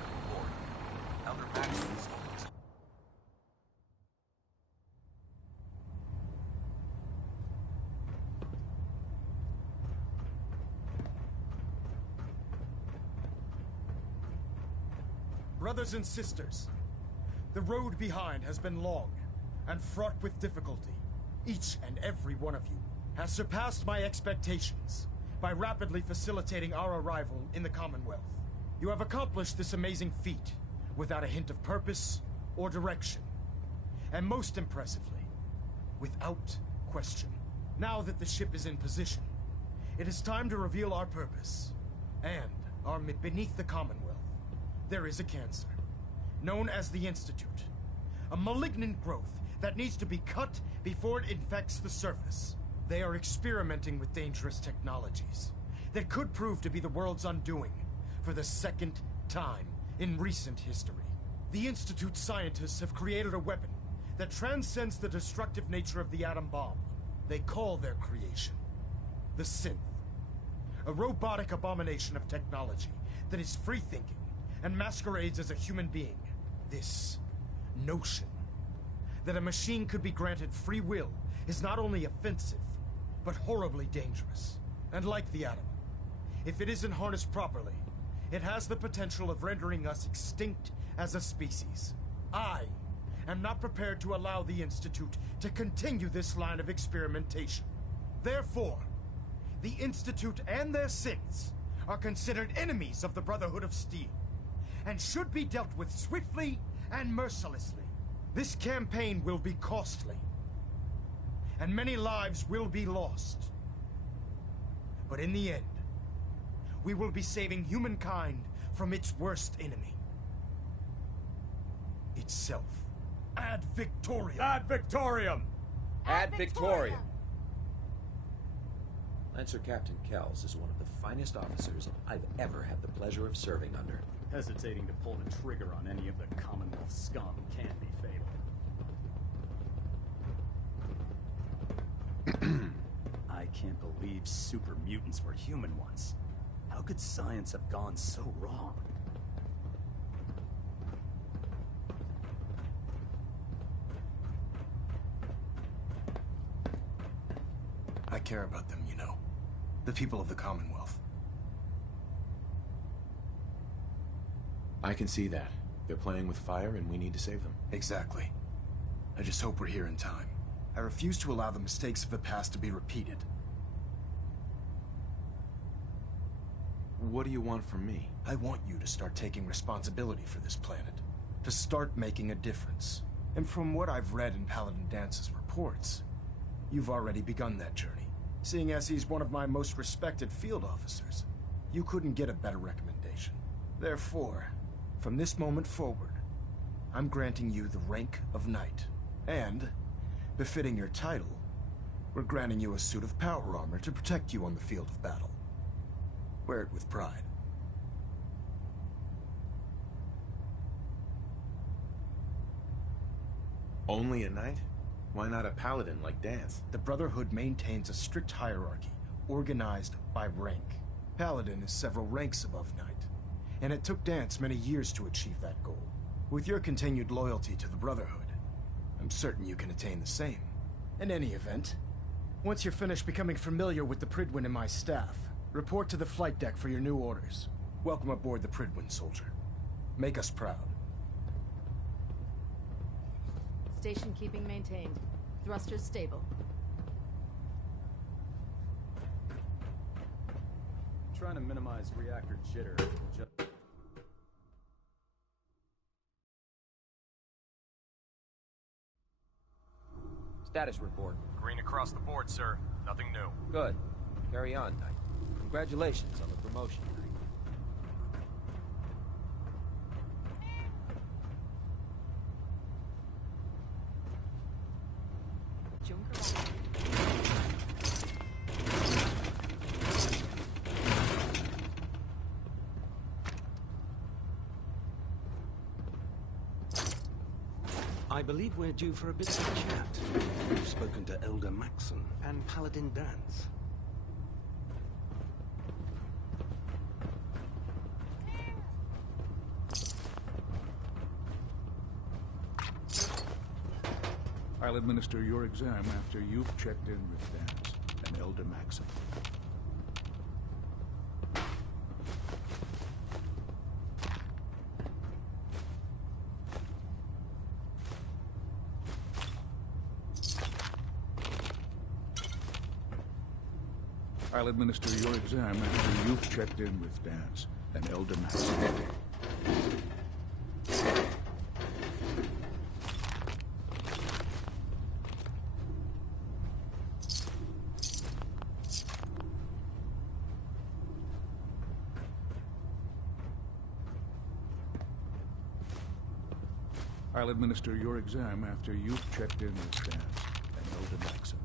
Welcome aboard. Elder Maxim is Brothers and sisters, the road behind has been long and fraught with difficulty. Each and every one of you has surpassed my expectations by rapidly facilitating our arrival in the Commonwealth. You have accomplished this amazing feat without a hint of purpose or direction. And most impressively, without question. Now that the ship is in position, it is time to reveal our purpose and our beneath the Commonwealth. There is a cancer, known as the Institute. A malignant growth that needs to be cut before it infects the surface. They are experimenting with dangerous technologies that could prove to be the world's undoing for the second time in recent history. The Institute scientists have created a weapon that transcends the destructive nature of the atom bomb. They call their creation the Synth. A robotic abomination of technology that is free-thinking and masquerades as a human being. This notion that a machine could be granted free will is not only offensive, but horribly dangerous. And like the atom, if it isn't harnessed properly, it has the potential of rendering us extinct as a species. I am not prepared to allow the Institute to continue this line of experimentation. Therefore, the Institute and their synths are considered enemies of the Brotherhood of Steel, and should be dealt with swiftly and mercilessly. This campaign will be costly, and many lives will be lost. But in the end, we will be saving humankind from its worst enemy. Itself. Ad Victoriam! Ad Victoriam! Ad Victoriam! Lancer Captain Kells is one of the finest officers I've ever had the pleasure of serving under. Hesitating to pull the trigger on any of the Commonwealth scum can be fatal. I can't believe super mutants were human once. How could science have gone so wrong? I care about them, you know. The people of the Commonwealth. I can see that. They're playing with fire and we need to save them. Exactly. I just hope we're here in time. I refuse to allow the mistakes of the past to be repeated. What do you want from me? I want you to start taking responsibility for this planet. To start making a difference. And from what I've read in Paladin Dance's reports, you've already begun that journey. Seeing as he's one of my most respected field officers, you couldn't get a better recommendation. Therefore, from this moment forward, I'm granting you the rank of Knight. And, befitting your title, we're granting you a suit of power armor to protect you on the field of battle. Wear it with pride. Only a knight? Why not a paladin like Dance? The Brotherhood maintains a strict hierarchy, organized by rank. Paladin is several ranks above Knight, and it took Dance many years to achieve that goal. With your continued loyalty to the Brotherhood, I'm certain you can attain the same. In any event, once you're finished becoming familiar with the Prydwen and my staff, report to the flight deck for your new orders. Welcome aboard the Prydwen, soldier. Make us proud. Station keeping maintained. Thrusters stable. Trying to minimize reactor jitter. Status report. green across the board, sir. Nothing new. Good. Carry on, Knight. Congratulations on the promotion, Knight. I believe we're due for a bit of a chat. We've spoken to Elder Maxon and Paladin Dance. I'll administer your exam after you've checked in with Dance and Elder Maxon. I'll administer your exam after you've checked in with Dance and Elder Maxon. I'll administer your exam after you've checked in with Dance and Elder Maxon.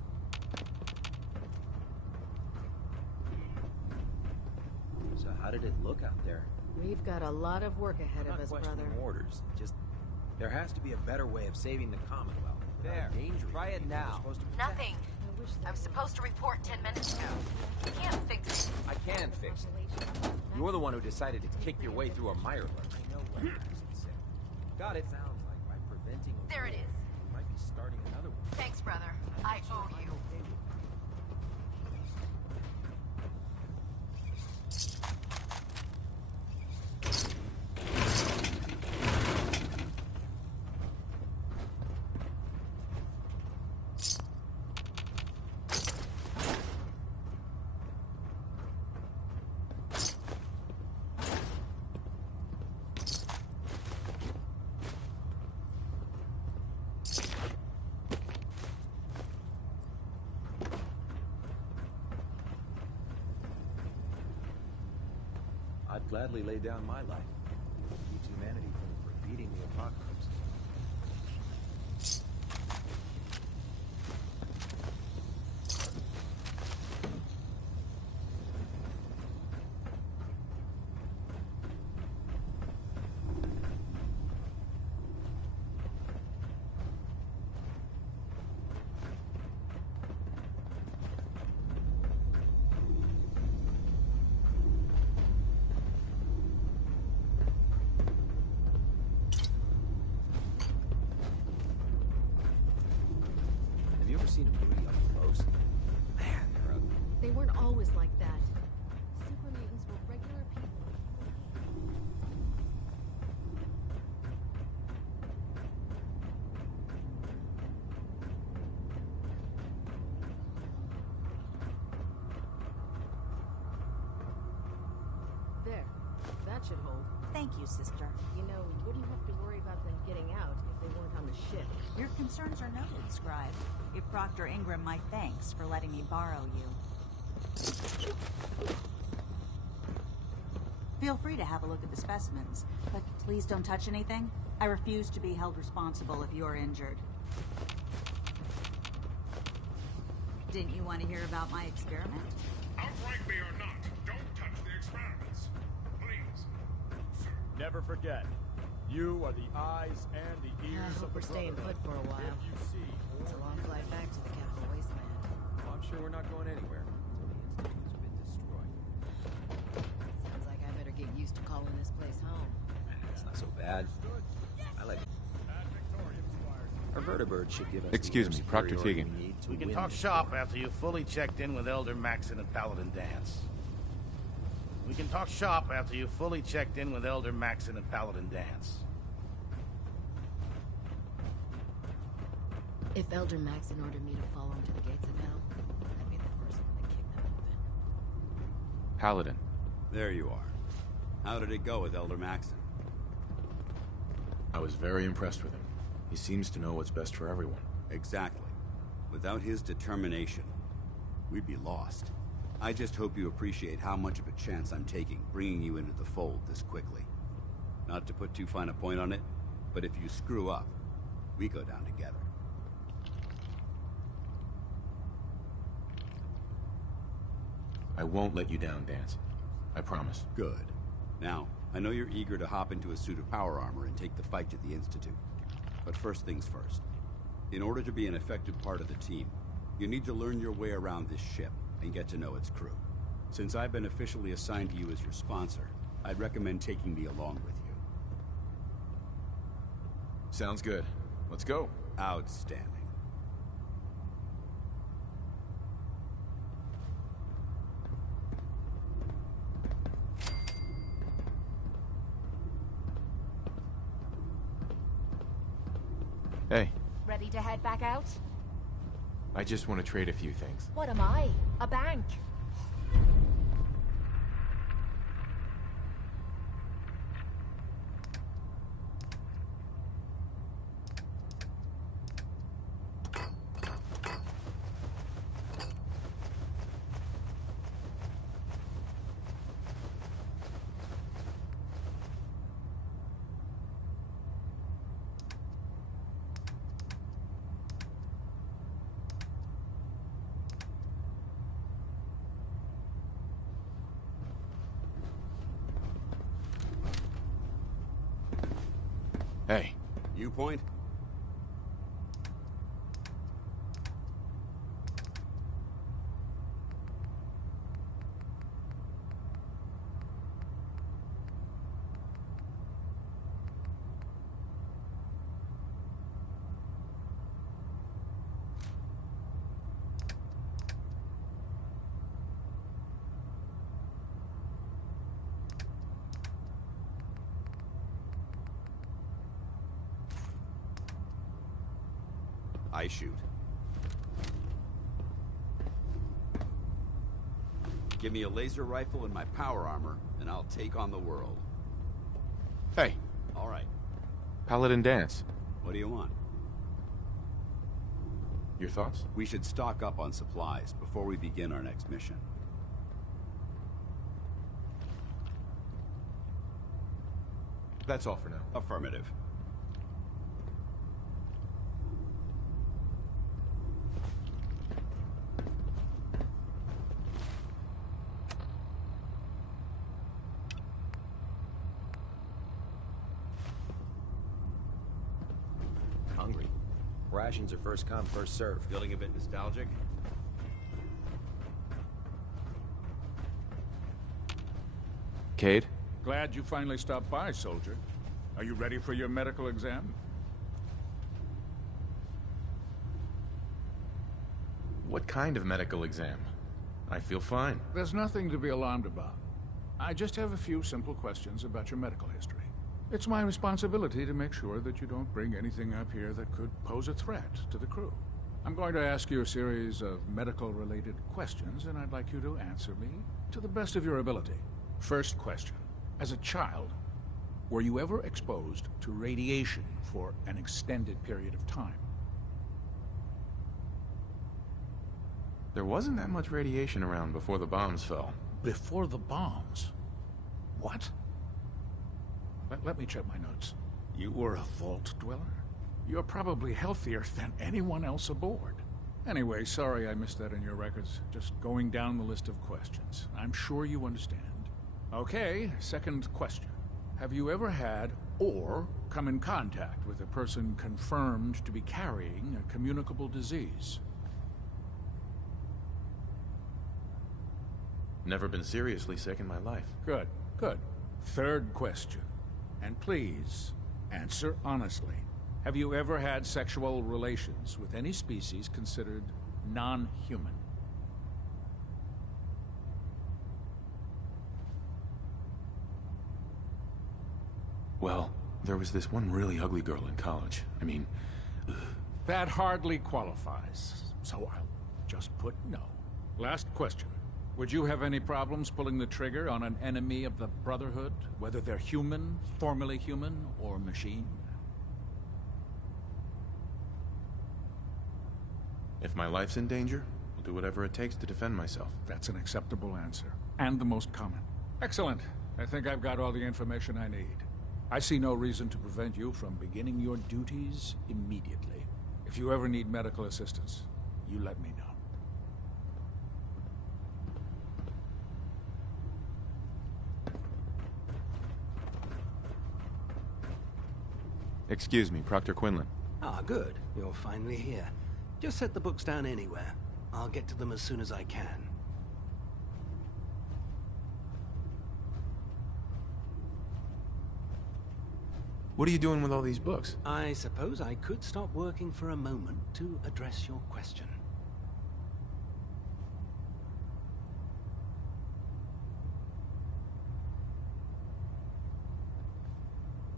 So how did it look out there? We've got a lot of work ahead of us, brother. Orders. Just there has to be a better way of saving the Commonwealth. There. Try it now. Nothing. I was supposed to report 10 minutes ago. You can't fix it. I can fix it. You're the one who decided to kick your way through a Mirelurk. I know what Maxon said. Got it. Sounds like by preventing a There it war, is. we might be starting another one. Thanks, brother. I owe you. I'd gladly lay down my life. It keeps humanity from repeating the apocalypse. Have you ever seen a movie up close? Man, they're ugly. They weren't always like that. Super mutants were regular people. There. That should hold. Thank you, sister. You know, you wouldn't have to worry about them getting out if they weren't on the ship. Your concerns are noted, Scribe. Give Proctor Ingram my thanks for letting me borrow you. Feel free to have a look at the specimens, but please don't touch anything. I refuse to be held responsible if you're injured. Didn't you want to hear about my experiment? Outright me or not, don't touch the experiments. Please. Never forget, you are the eyes and the I ears hope of we're the staying put Brotherhood. for a while. If you see It's a long flight back to the Capital Wasteland. Well, I'm sure we're not going anywhere until the Institute's been destroyed. Sounds like I better get used to calling this place home. It's not so bad. I like it. Bad Victorian Squire. Our vertibird should give us Excuse the me, Proctor superiority Teagan. we need to We can win talk this shop war. after you've fully checked in with Elder Maxon and Paladin Dance. We can talk shop after you've fully checked in with Elder Maxon and Paladin Dance. If Elder Maxon ordered me to follow him to the gates of hell, I'd be the first one to kick them open. Paladin. There you are. How did it go with Elder Maxon? I was very impressed with him. He seems to know what's best for everyone. Exactly. Without his determination, we'd be lost. I just hope you appreciate how much of a chance I'm taking bringing you into the fold this quickly. Not to put too fine a point on it, but if you screw up, we go down together. I won't let you down, Dance. I promise. Good. Now, I know you're eager to hop into a suit of power armor and take the fight to the Institute. But first things first. In order to be an effective part of the team, you need to learn your way around this ship and get to know its crew. Since I've been officially assigned to you as your sponsor, I'd recommend taking me along with you. Sounds good. Let's go. Outstanding. Hey, Ready to head back out? I just want to trade a few things. What am I? A bank? Hey. You point? I shoot. Give me a laser rifle and my power armor, and I'll take on the world. Hey. All right. Paladin Dance. What do you want? Your thoughts? We should stock up on supplies before we begin our next mission. That's all for now. Affirmative. Hungry. Rations are first come, first serve. Feeling a bit nostalgic? Cade? Glad you finally stopped by, soldier. Are you ready for your medical exam? What kind of medical exam? I feel fine. There's nothing to be alarmed about. I just have a few simple questions about your medical history. It's my responsibility to make sure that you don't bring anything up here that could pose a threat to the crew. I'm going to ask you a series of medical-related questions, and I'd like you to answer me to the best of your ability. First question. As a child, were you ever exposed to radiation for an extended period of time? There wasn't that much radiation around before the bombs fell. Before the bombs? What? Let me check my notes. You were a vault dweller? You're probably healthier than anyone else aboard. Anyway, sorry I missed that in your records. Just going down the list of questions. I'm sure you understand. Okay, second question. Have you ever had or come in contact with a person confirmed to be carrying a communicable disease? Never been seriously sick in my life. Good, good. Third question. And please, answer honestly. Have you ever had sexual relations with any species considered non-human? Well, there was this one really ugly girl in college. I mean... ugh. That hardly qualifies, so I'll just put no. Last question. Would you have any problems pulling the trigger on an enemy of the Brotherhood, whether they're human, formerly human, or machine? If my life's in danger, I'll do whatever it takes to defend myself. That's an acceptable answer, and the most common. Excellent. I think I've got all the information I need. I see no reason to prevent you from beginning your duties immediately. If you ever need medical assistance, you let me know. Excuse me, Proctor Quinlan. Ah, good. You're finally here. Just set the books down anywhere. I'll get to them as soon as I can. What are you doing with all these books? I suppose I could stop working for a moment to address your question.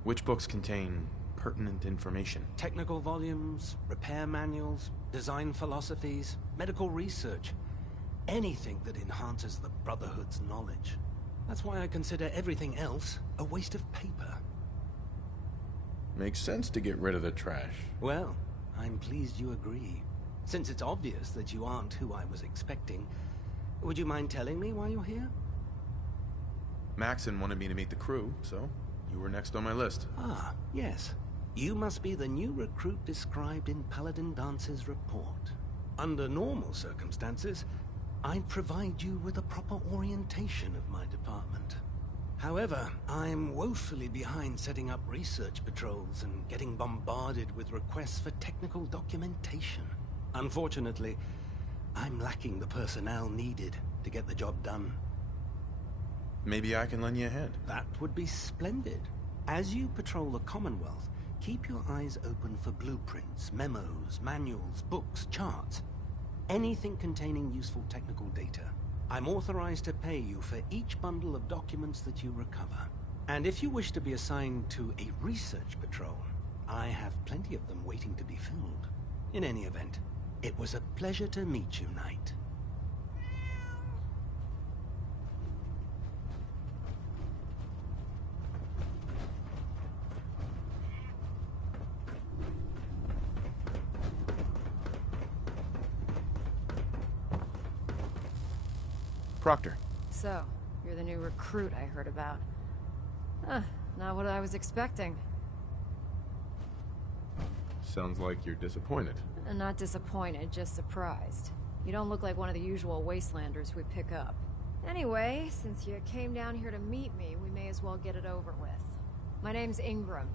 Which books contain pertinent information? Technical volumes, repair manuals, design philosophies, medical research. Anything that enhances the Brotherhood's knowledge. That's why I consider everything else a waste of paper. Makes sense to get rid of the trash. Well, I'm pleased you agree. Since it's obvious that you aren't who I was expecting, would you mind telling me why you're here? Maxon wanted me to meet the crew, so you were next on my list. Ah, yes. You must be the new recruit described in Paladin Dance's report. Under normal circumstances, I'd provide you with a proper orientation of my department. However, I'm woefully behind setting up research patrols and getting bombarded with requests for technical documentation. Unfortunately, I'm lacking the personnel needed to get the job done. Maybe I can lend you a hand. That would be splendid. As you patrol the Commonwealth, keep your eyes open for blueprints, memos, manuals, books, charts. Anything containing useful technical data. I'm authorized to pay you for each bundle of documents that you recover. And if you wish to be assigned to a research patrol, I have plenty of them waiting to be filled. In any event, it was a pleasure to meet you, Knight. Proctor. So, you're the new recruit I heard about. Not what I was expecting. Sounds like you're disappointed. Not disappointed, just surprised. You don't look like one of the usual wastelanders we pick up. Anyway, since you came down here to meet me, we may as well get it over with. My name's Ingram,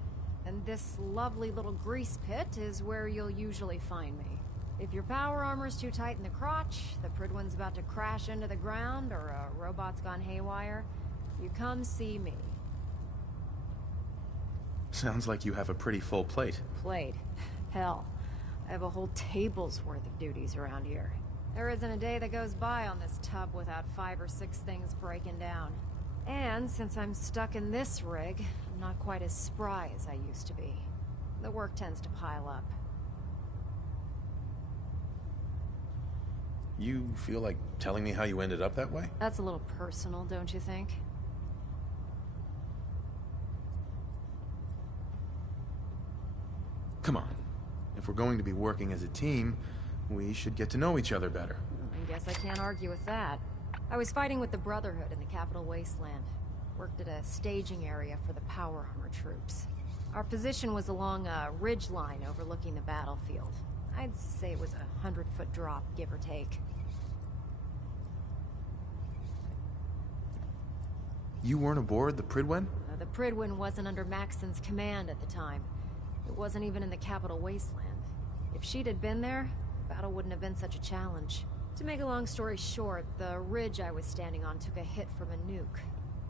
and this lovely little grease pit is where you'll usually find me. If your power armor's too tight in the crotch, the Prydwen's about to crash into the ground, or a robot's gone haywire, you come see me. Sounds like you have a pretty full plate. Plate? Hell, I have a whole table's worth of duties around here. There isn't a day that goes by on this tub without 5 or 6 things breaking down. And since I'm stuck in this rig, I'm not quite as spry as I used to be. The work tends to pile up. You feel like telling me how you ended up that way? That's a little personal, don't you think? Come on. If we're going to be working as a team, we should get to know each other better. I guess I can't argue with that. I was fighting with the Brotherhood in the Capital Wasteland. Worked at a staging area for the power armor troops. Our position was along a ridge line overlooking the battlefield. I'd say it was a 100-foot drop, give or take. You weren't aboard the Prydwen? The Prydwen wasn't under Maxon's command at the time. It wasn't even in the Capital Wasteland. If she'd had been there, the battle wouldn't have been such a challenge. To make a long story short, the ridge I was standing on took a hit from a nuke.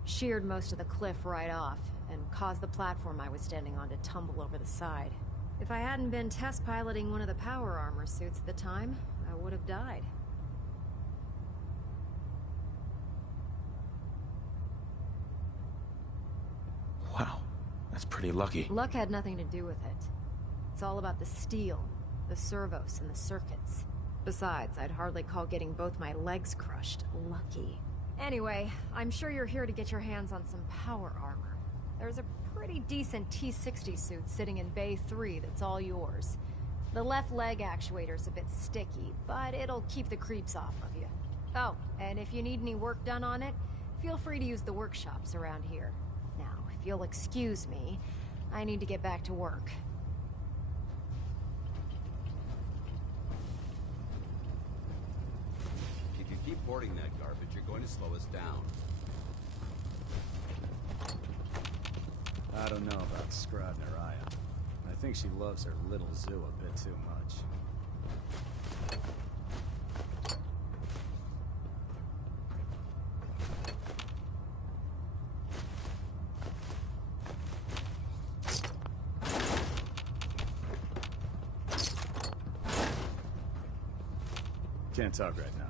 Sheared most of the cliff right off, and caused the platform I was standing on to tumble over the side. If I hadn't been test piloting one of the power armor suits at the time, I would have died. Wow, that's pretty lucky. Luck had nothing to do with it. It's all about the steel, the servos, and the circuits. Besides, I'd hardly call getting both my legs crushed lucky. Anyway, I'm sure you're here to get your hands on some power armor. There's a pretty decent T-60 suit sitting in Bay 3 that's all yours. The left leg actuator's a bit sticky, but it'll keep the creeps off of you. Oh, and if you need any work done on it, feel free to use the workshops around here. Now, if you'll excuse me, I need to get back to work. If you keep hoarding that garbage, you're going to slow us down. I don't know about Scrod Naraya. I think she loves her little zoo a bit too much. Can't talk right now.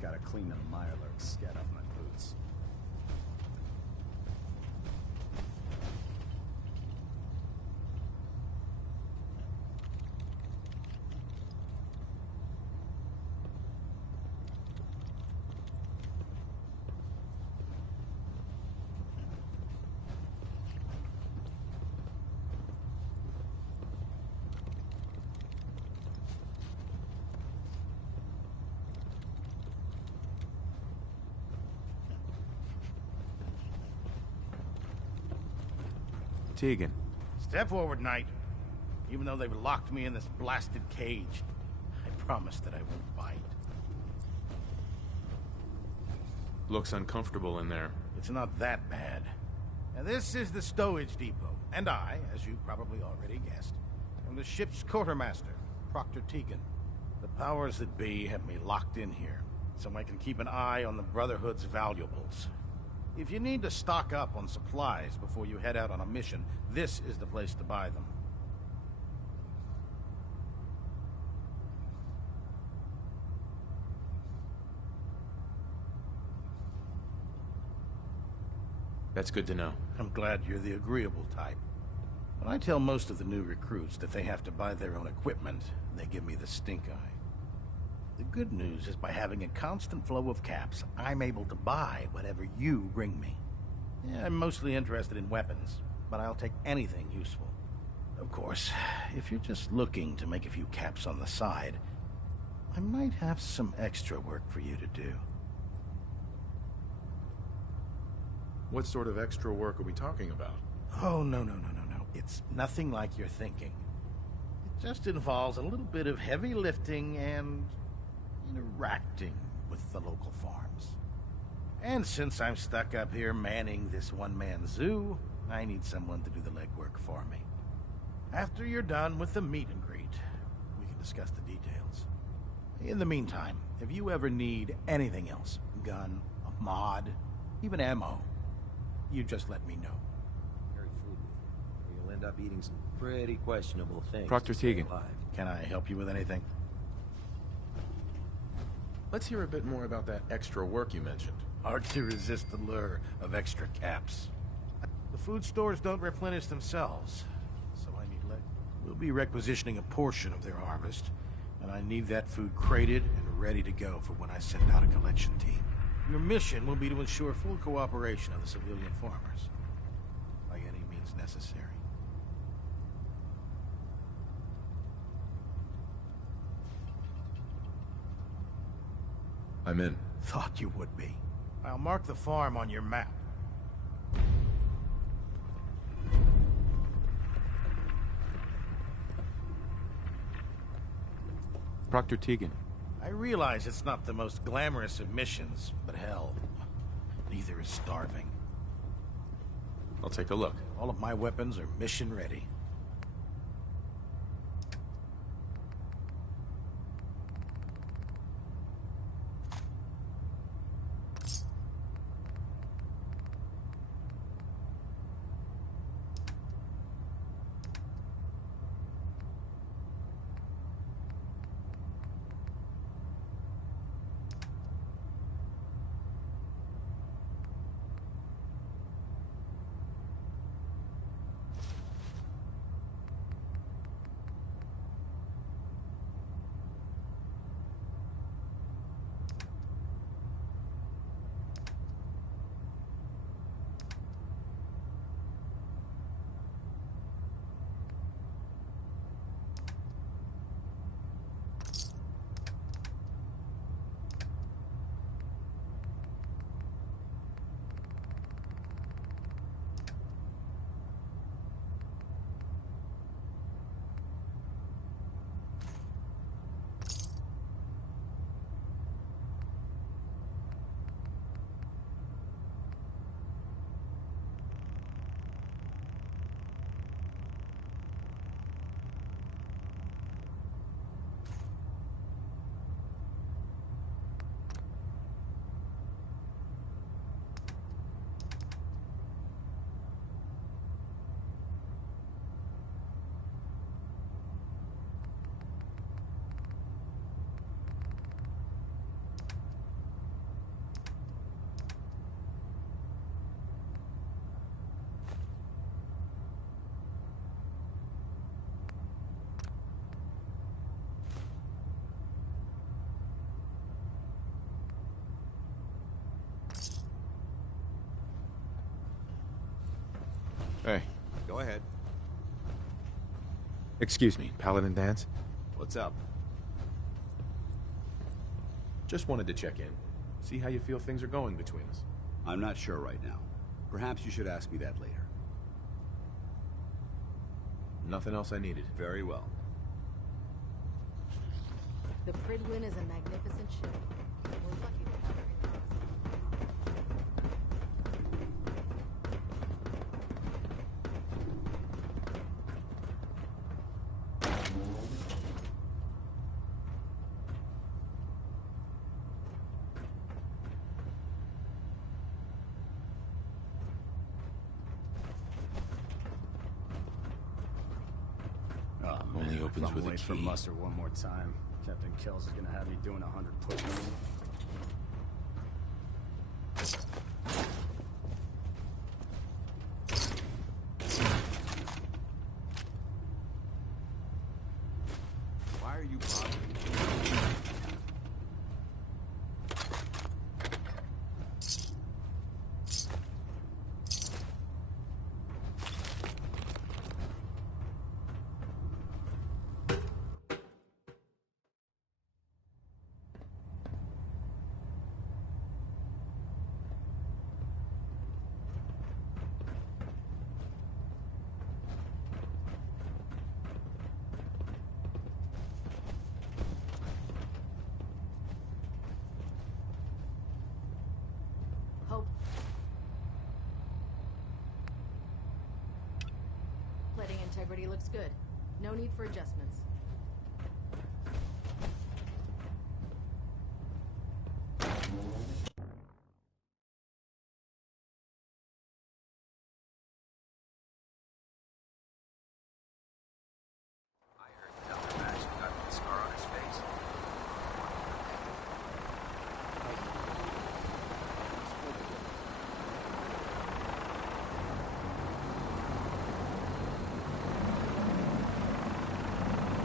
Gotta clean the Mirelurk scat off my boots. Tegan. Step forward, Knight. Even though they've locked me in this blasted cage, I promise that I won't bite. Looks uncomfortable in there. It's not that bad. Now, this is the stowage depot, and I, as you probably already guessed, am the ship's quartermaster, Proctor Tegan. The powers that be have me locked in here, so I can keep an eye on the Brotherhood's valuables. If you need to stock up on supplies before you head out on a mission, this is the place to buy them. That's good to know. I'm glad you're the agreeable type. When I tell most of the new recruits that they have to buy their own equipment, they give me the stink eye. The good news is by having a constant flow of caps, I'm able to buy whatever you bring me. Yeah, I'm mostly interested in weapons, but I'll take anything useful. Of course, if you're just looking to make a few caps on the side, I might have some extra work for you to do. What sort of extra work are we talking about? Oh, no. It's nothing like you're thinking. It just involves a little bit of heavy lifting and interacting with the local farms. And since I'm stuck up here manning this one-man zoo, I need someone to do the legwork for me. After you're done with the meet and greet, we can discuss the details. In the meantime, if you ever need anything else, gun, a mod, even ammo, you just let me know. Very food. You'll end up eating some pretty questionable things. Proctor Tegan. Can I help you with anything? Let's hear a bit more about that extra work you mentioned. Hard to resist the lure of extra caps. The food stores don't replenish themselves, so I need We'll be requisitioning a portion of their harvest, and I need that food crated and ready to go for when I send out a collection team. Your mission will be to ensure full cooperation of the civilian farmers, by any means necessary. I'm in. Thought you would be. I'll mark the farm on your map. Proctor Tegan. I realize it's not the most glamorous of missions, but hell, neither is starving. I'll take a look. All of my weapons are mission ready. Hey. Go ahead. Excuse me, Paladin Danse? What's up? Just wanted to check in. See how you feel things are going between us. I'm not sure right now. Perhaps you should ask me that later. Nothing else I needed. Very well. The Prydwen is a magnificent ship. We're lucky to have her in our Oh, Only man, opens if I'm with a late for key. muster one more time. Captain Kells is gonna have me doing 100 push-ups. Why are you bothering? Hope. Plating integrity looks good. No need for adjustments. I heard Delta Max got the scar on his face.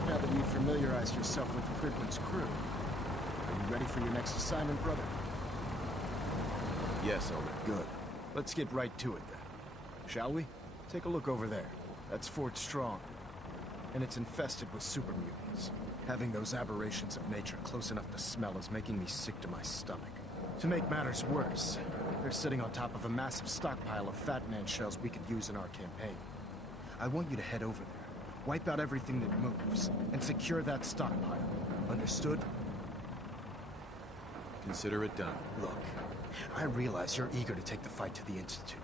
Now that you've familiarized yourself with Prydwen's crew, are you ready for your next assignment, brother? Yes, Elder. Good. Let's get right to it then. Shall we? Take a look over there. That's Fort Strong. And it's infested with super mutants. Having those aberrations of nature close enough to smell is making me sick to my stomach. To make matters worse, they're sitting on top of a massive stockpile of Fat Man shells we could use in our campaign. I want you to head over there, wipe out everything that moves, and secure that stockpile. Understood? Consider it done. Look, I realize you're eager to take the fight to the Institute,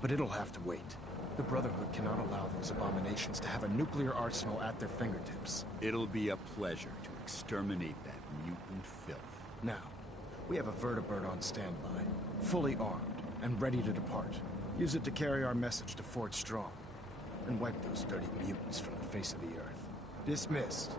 but it'll have to wait. The Brotherhood cannot allow those abominations to have a nuclear arsenal at their fingertips. It'll be a pleasure to exterminate that mutant filth. Now, we have a vertibird on standby, fully armed, and ready to depart. Use it to carry our message to Fort Strong, and wipe those dirty mutants from the face of the earth. Dismissed.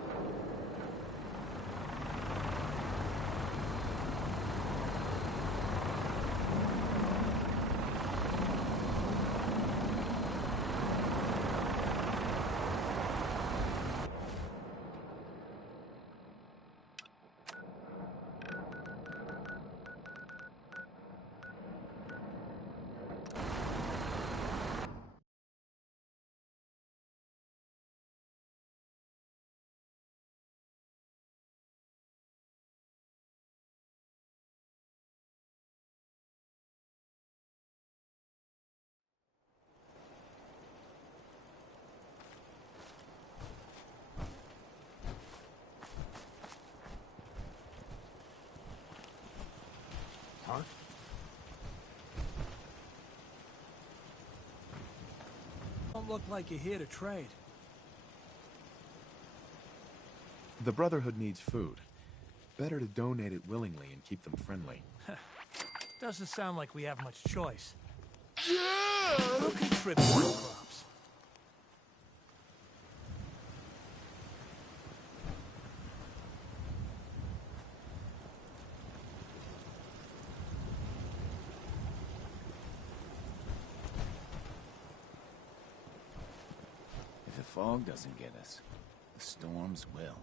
Huh? Don't look like you're here to trade. The Brotherhood needs food. Better to donate it willingly and keep them friendly. Doesn't sound like we have much choice. Who can trip crops? If the fog doesn't get us, the storms will.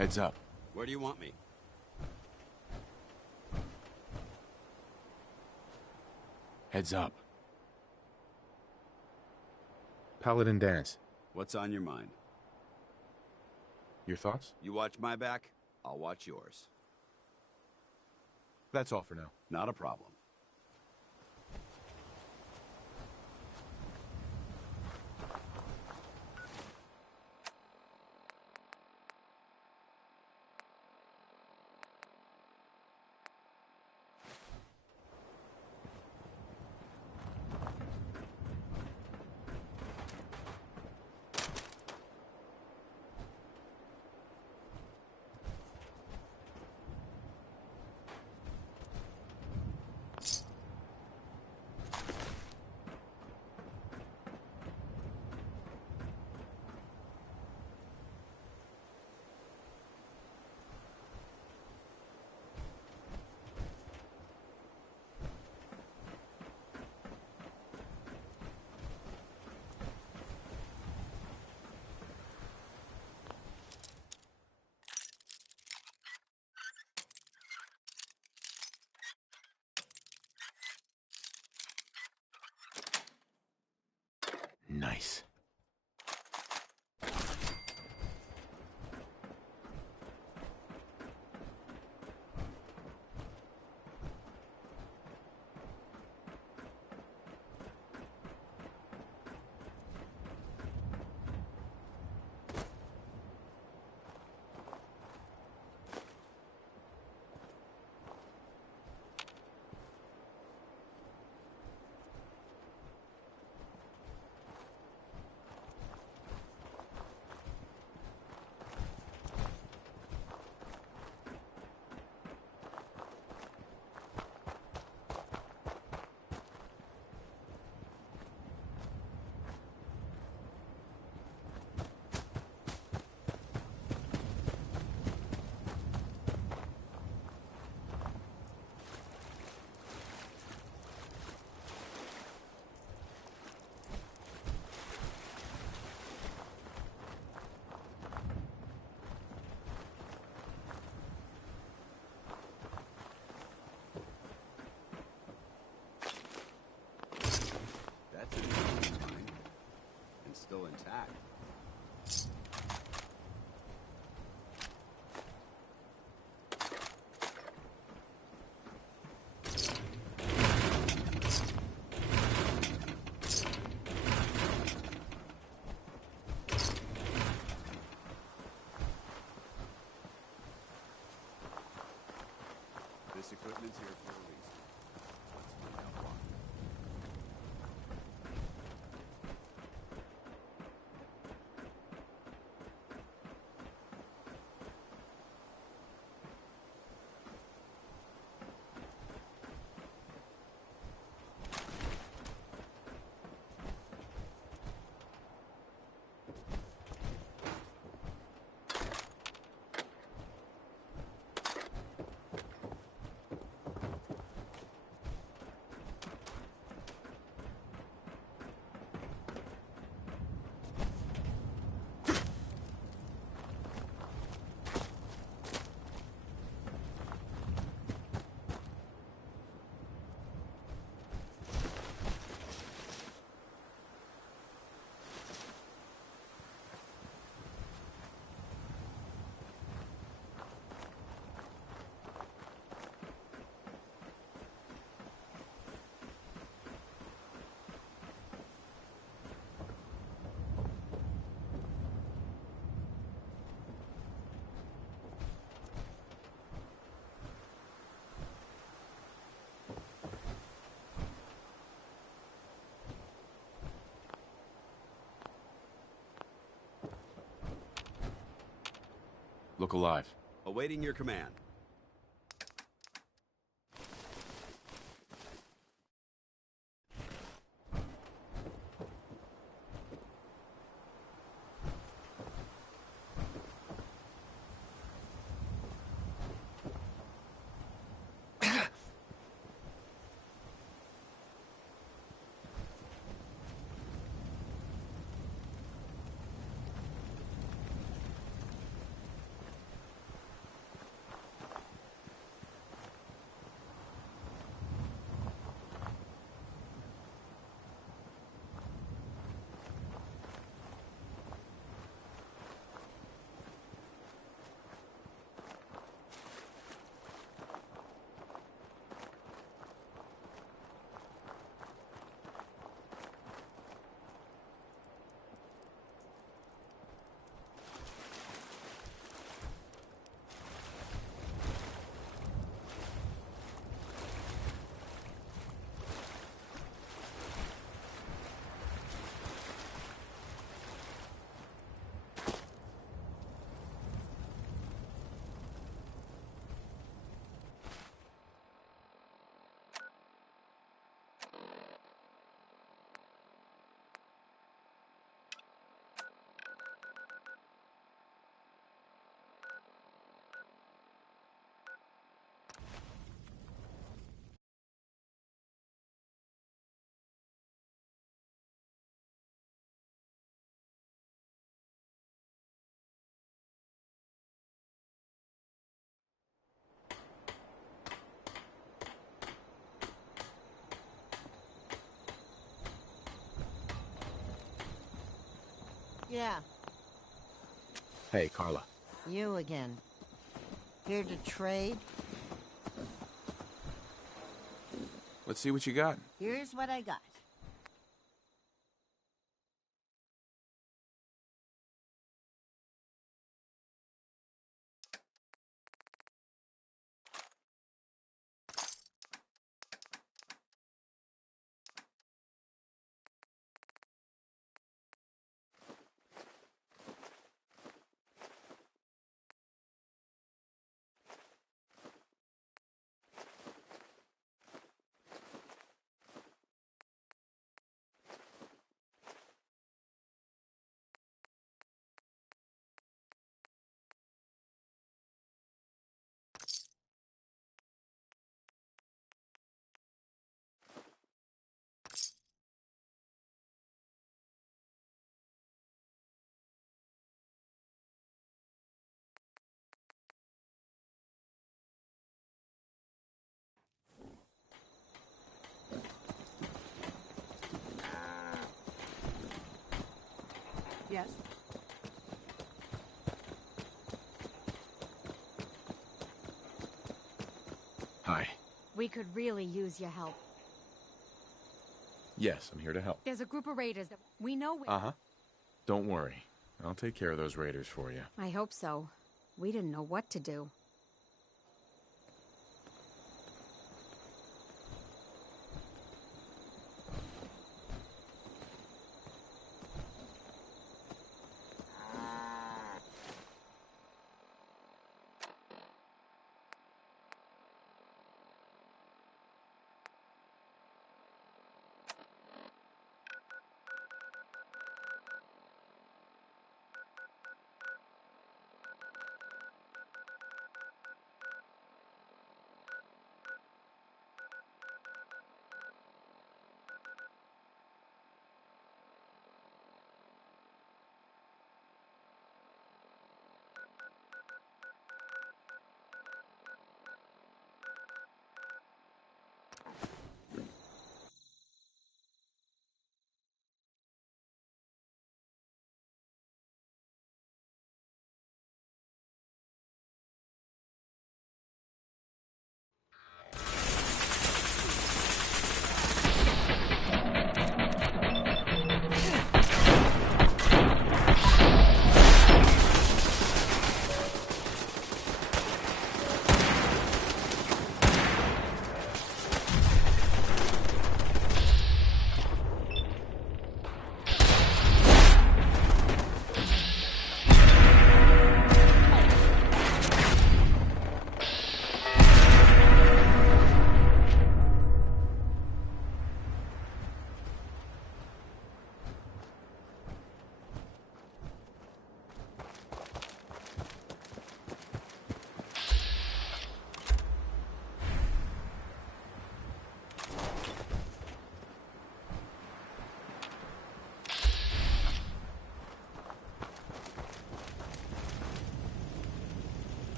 Heads up. Where do you want me? Heads up. Paladin Dance. What's on your mind? Your thoughts? You watch my back, I'll watch yours. That's all for now. Not a problem. Nice. That's an interesting find. And still intact. This equipment's here for a reason. Let's find out why. Look alive. Awaiting your command. Yeah, Hey, Carla. you again. Here to trade? Let's see what you got. Here's what I got. Yes? Hi. We could really use your help. Yes, I'm here to help. There's a group of raiders that we know. Uh-huh. Don't worry. I'll take care of those raiders for you. I hope so. We didn't know what to do.